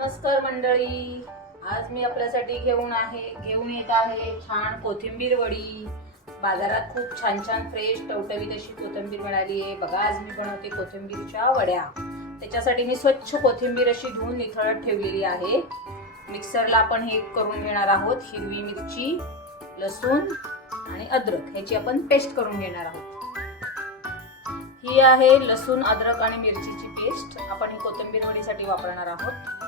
नमस्कार मंडळी, आज मी आपल्यासाठी घेऊन येत आहे छान कोथिंबीर वडी। बाजारात खूप छान छान फ्रेश टवटवीत अशी कोथिंबीर मिळाली आहे बघा। आज मी बनवते कोथिंबीरच्या वड्या। त्याच्यासाठी मी स्वच्छ कोथिंबीर अशी धुवून निथळत ठेवलेली आहे। मिक्सरला आपण हे करून घेणार आहोत। हिरवी मिरची, लसूण आणि अद्रक ह्याची आपण पेस्ट करून घेणार आहोत। ही आहे लसूण, अद्रक आणि मिरचीची पेस्ट। आपण ही कोथिंबीर वडीसाठी वापरणार आहोत।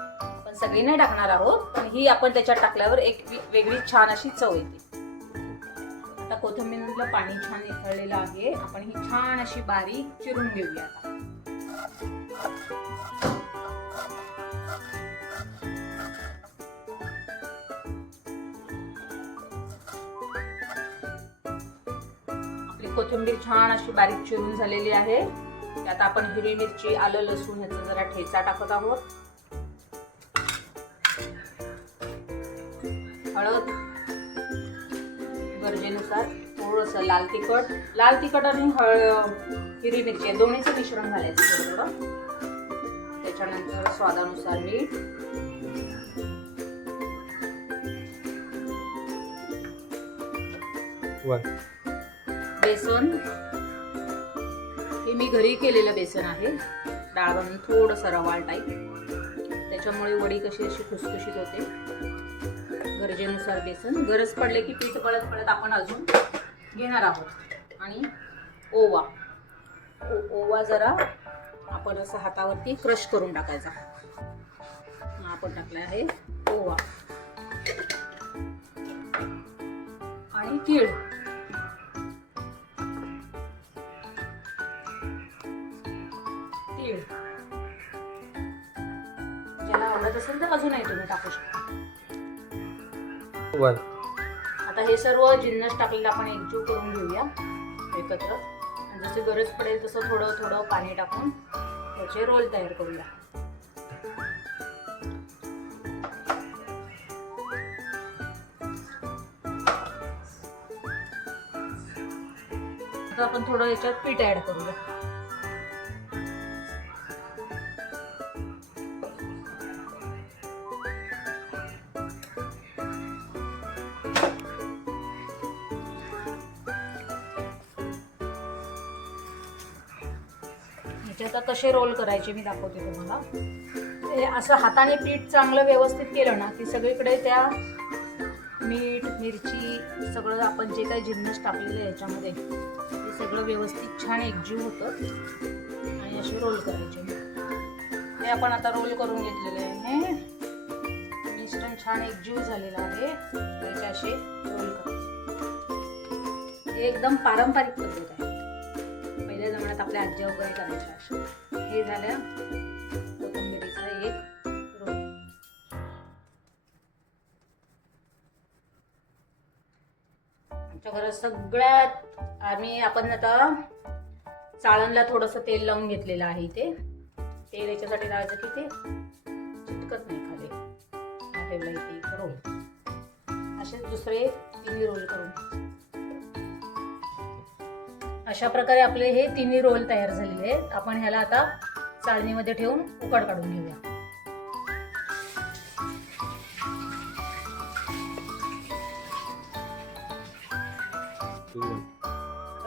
पण सगळी नाही टाकणार आहोत, पण ही आपण त्याच्यात टाकल्यावर एक वेगळी छान अशी चव येते। आता कोथिंबीरमधलं पाणी छान निथळलेलं आहे। आपण ही छान अशी बारीक चिरून घेऊया। आपली कोथिंबीर छान अशी बारीक चिरून झालेली आहे। त्यात आपण हिरवी मिरची, आलं, लसूण ह्याचा जरा ठेचा टाकत आहोत। हळद, गरजेनुसार थोडंसं लाल तिखट आणि हिरवी मिरची दोन्हीचं मिश्रण घालायचं थोडं। त्याच्यानंतर स्वादानुसार मीठ, बेसन। हे मी घरी केलेलं बेसन आहे, डाळ बनवून थोडंसं रवाळ टाईप। त्याच्यामुळे वडी कशी अशी खुसखुशीत होते। गरजेनुसार बेसन, गरज पडले की पीठ पळत आपण अजून घेणार आहोत। आणि ओवा जरा आपण असं हातावरती क्रश करून टाकायचा। आपण टाकला आहे ओवा आणि तीळ। ज्याला आवडत असेल तर अजूनही तुम्ही टाकू शकता। आता हे सर्व जिन्नस टाकलेलं आपण एकजीव करून घेऊया एकत्र। जशी गरज पडेल तसं थोडं थोडं पाणी टाकून त्याचे रोल तयार करूया। आता आपण थोडं याच्यात पीठ ऍड करूया। आता कसे रोल करायचे मी दाखवते तुम्हाला। असं हाताने पीठ चांगलं व्यवस्थित केलं ना की सगळीकडे त्या मीठ, मिरची सगळं आपण जे काही जिन्नस टाकलेलं आहे याच्यामध्ये ते सगळं व्यवस्थित छान एकजीव होतं। आणि असे रोल करायचे। हे आपण आता रोल करून घेतलेले आहे। मिश्रण छान एकजीव झालेलं आहे। याचे असे रोल करायचे। हे एकदम पारंपरिक पद्धत आहे। पहिल्या जमान्यात आपल्या आजी वगैरे करायच्या अशा। हे झालं कोथिंबीरीचा एक रोल। आमच्या घरात सगळ्यात आपण आता चाळणला थोडंसं तेल लावून घेतलेलं आहे। इथे तेल याच्यासाठी लावायचं की ते चिटकत नाही खाली। ठेवला इथे एक रोल। असेच दुसरे 3 रोल करून अशा प्रकारे आपले हे 3 रोल तयार झालेले आहेत। आपण ह्याला आता चाळणीमध्ये ठेवून उकड काढून घेऊया।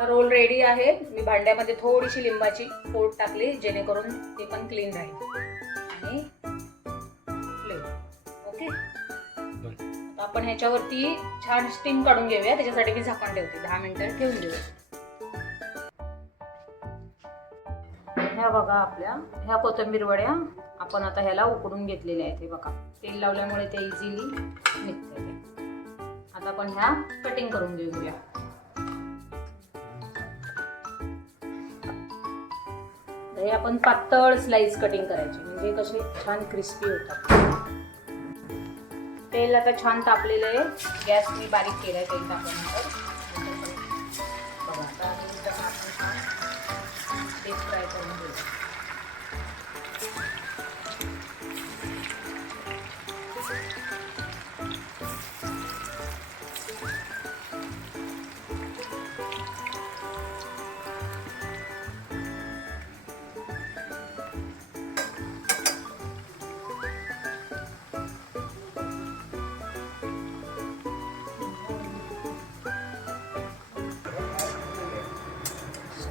रोल रेडी आहे। मी भांड्यामध्ये थोडीशी लिंबाची फोड टाकली जेणेकरून ते पण क्लीन राहील। आणि ओके, आता आपण ह्याच्यावरती छान स्टीम काढून घेऊया। त्याच्यासाठी मी झाकण ठेवते, 10 मिनिटं ठेवून देऊया। ह्या बघा आपल्या ह्या कोथिंबीर वड्या आपण आता ह्याला उकडून घेतलेल्या आहेत। हे बघा तेल लावल्यामुळे ते इझिली निघते। आता आपण ह्या कटिंग करून घेऊया। हे आपण पातळ स्लाइस कटिंग करायची म्हणजे कसे छान क्रिस्पी होतात। तेल आता छान तापलेलं आहे। गॅस मी बारीक केलाय तेल तापल्यानंतर। बघा आता आपण डीप फ्राय करून घेऊ।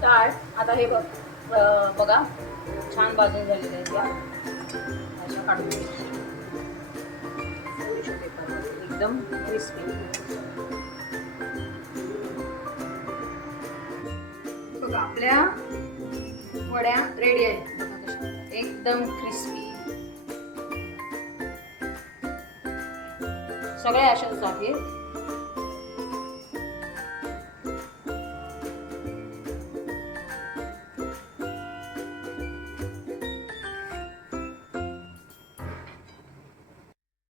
ताट आता हे बघा छान भाजून झालेले आहेत. या अशा काढून घ्यायच्या. एकदम क्रिस्पी. बघा आपल्या वड्या रेडी आहेत. बघा कशा एकदम क्रिस्पी. सगळ्या अशाच आहेत.